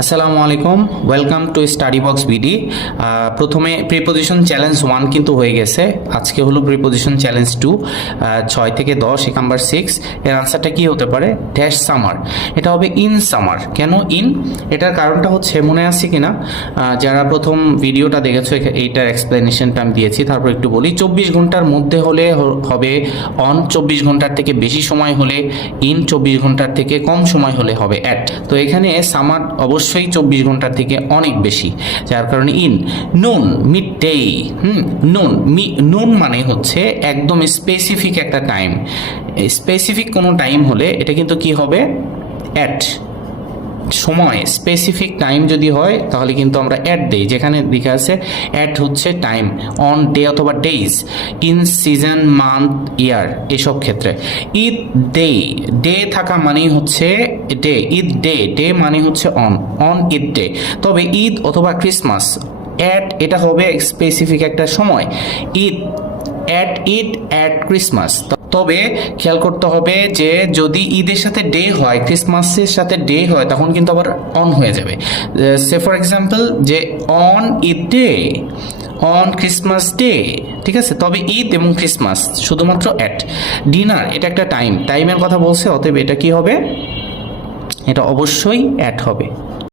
আসসালামু আলাইকুম, welcome to study box BD. প্রথমে প্রিপোজিশন চ্যালেঞ্জ 1 কিন্তু হয়ে গেছে, আজকে হলো প্রিপোজিশন চ্যালেঞ্জ 2, 6 থেকে 10, এক নাম্বার 6। এর আনসারটা কি হতে পারে? Dash summer. এটা হবে ইন সামার। কেন ইন? এটার কারণটা হচ্ছে, মনে আছে কিনা যারা প্রথম ভিডিওটা দেখেছো, এইটার এক্সপ্লেনেশনটা আমি দিয়েছি, তারপর একটু বলি। 24 ঘন্টার মধ্যে হলে হবে অন, 24 ঘন্টার থেকে বেশি সময় হলে ইন, 24 ঘন্টার থেকে কম সময় হলে হবে অ্যাট। তো এখানে সামার অবশ্যই 24 ঘন্টার থেকে অনেক বেশি, যার কারণে ইন। নুন, মিড ডে। নুন মানে হচ্ছে একদম স্পেসিফিক একটা টাইম। স্পেসিফিক কোনো টাইম হলে এটা কিন্তু কি হবে? অ্যাট। সময় স্পেসিফিক টাইম যদি হয় তাহলে কিন্তু আমরা অ্যাট দেই, যেখানে লেখা আছে অ্যাট হচ্ছে টাইম, অন, ডে অথবা ডেইজ, ইন, সিজন, মান্থ, ইয়ার, এসব ক্ষেত্রে। ঈদ ডে, ডে থাকা মানেই হচ্ছে ডে, ঈদ ডে, ডে মানে হচ্ছে অন, অন ঈদ ডে। তবে ঈদ অথবা ক্রিসমাস, অ্যাট এটা হবে স্পেসিফিক একটা সময়, Eid, at Eid, at Christmas. তবে খেয়াল করতে হবে যে যদি ঈদের সাথে ডে হয়, ক্রিসমাসের সাথে ডে হয়, তখন কিন্তু আবার অন হয়ে যাবে। সে ফর এক্সাম্পল যে on Eid day, on Christmas day, ঠিক আছে। তবে ঈদ এবং ক্রিসমাস শুধুমাত্র অ্যাট। ডিনার এটা একটা টাইম, টাইমের কথা বলছে, অতএব এটা কি হবে? এটা অবশ্যই অ্যাট হবে।